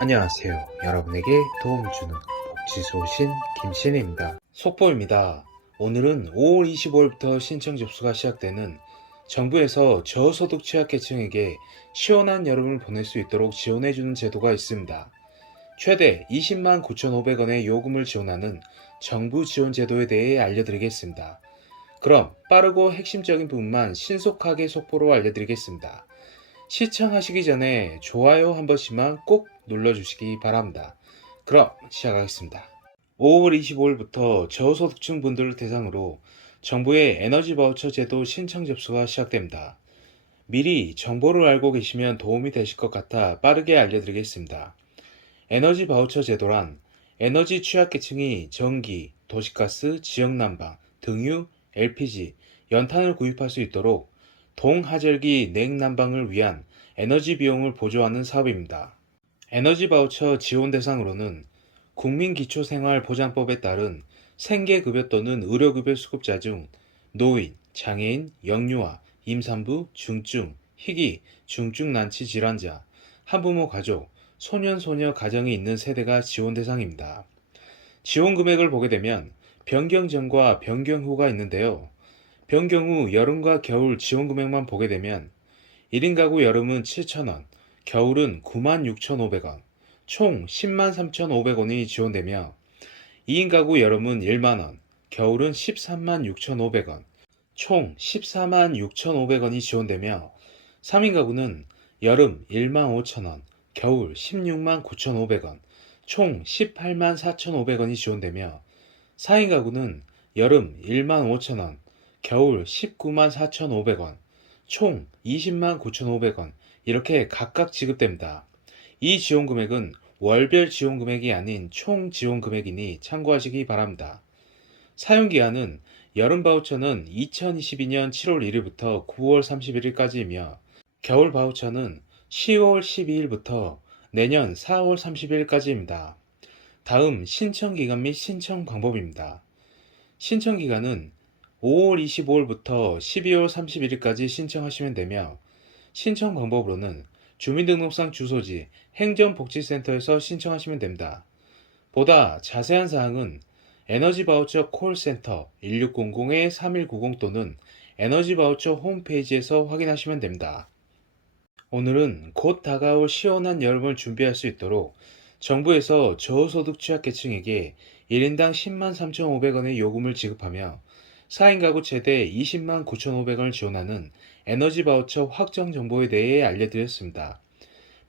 안녕하세요. 여러분에게 도움을 주는 복지소신 김신혜입니다. 속보입니다. 오늘은 5월 25일부터 신청 접수가 시작되는 정부에서 저소득 취약계층에게 시원한 여름을 보낼 수 있도록 지원해주는 제도가 있습니다. 최대 20만 9,500원의 요금을 지원하는 정부 지원 제도에 대해 알려드리겠습니다. 그럼 빠르고 핵심적인 부분만 신속하게 속보로 알려드리겠습니다. 시청하시기 전에 좋아요 한 번씩만 꼭 눌러주시기 바랍니다. 그럼 시작하겠습니다. 5월 25일부터 저소득층 분들을 대상으로 정부의 에너지 바우처 제도 신청 접수가 시작됩니다. 미리 정보를 알고 계시면 도움이 되실 것 같아 빠르게 알려드리겠습니다. 에너지 바우처 제도란 에너지 취약계층이 전기, 도시가스, 지역난방, 등유, LPG, 연탄을 구입할 수 있도록 동하절기 냉난방을 위한 에너지 비용을 보조하는 사업입니다. 에너지 바우처 지원 대상으로는 국민기초생활보장법에 따른 생계급여 또는 의료급여 수급자 중 노인, 장애인, 영유아, 임산부, 중증, 희귀, 중증 난치 질환자, 한부모 가족, 소년, 소녀 가정이 있는 세대가 지원 대상입니다. 지원 금액을 보게 되면 변경 전과 변경 후가 있는데요. 변경 후 여름과 겨울 지원 금액만 보게 되면 1인 가구 여름은 7,000원, 겨울은 96,500원, 총 10만 3,500원이 지원되며 2인 가구 여름은 1만원, 겨울은 13만 6,500원, 총 14만 6,500원이 지원되며 3인 가구는 여름 1만 5천원, 겨울 16만 9,500원, 총 18만 4,500원이 지원되며 4인 가구는 여름 1만 5천원, 겨울 19만 4,500원, 총 20만 9,500원 이렇게 각각 지급됩니다. 이 지원 금액은 월별 지원 금액이 아닌 총 지원 금액이니 참고하시기 바랍니다. 사용 기한은 여름 바우처는 2022년 7월 1일부터 9월 31일까지이며 겨울 바우처는 10월 12일부터 내년 4월 30일까지입니다. 다음 신청 기간 및 신청 방법입니다. 신청 기간은 5월 25일부터 12월 31일까지 신청하시면 되며 신청 방법으로는 주민등록상 주소지 행정복지센터에서 신청하시면 됩니다. 보다 자세한 사항은 에너지 바우처 콜센터 1600-3190 또는 에너지 바우처 홈페이지에서 확인하시면 됩니다. 오늘은 곧 다가올 시원한 여름을 준비할 수 있도록 정부에서 저소득 취약계층에게 1인당 10만 3,500원의 요금을 지급하며 4인 가구 최대 20만 9,500원을 지원하는 에너지 바우처 확정 정보에 대해 알려드렸습니다.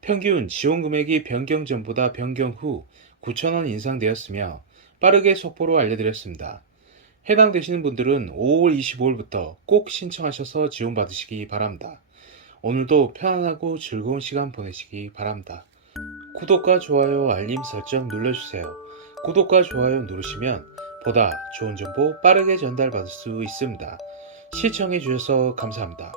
평균 지원 금액이 변경 전보다 변경 후 9,000원 인상되었으며 빠르게 속보로 알려드렸습니다. 해당되시는 분들은 5월 25일부터 꼭 신청하셔서 지원받으시기 바랍니다. 오늘도 편안하고 즐거운 시간 보내시기 바랍니다. 구독과 좋아요, 알림 설정 눌러주세요. 구독과 좋아요 누르시면 보다 좋은 정보 빠르게 전달받을 수 있습니다. 시청해 주셔서 감사합니다.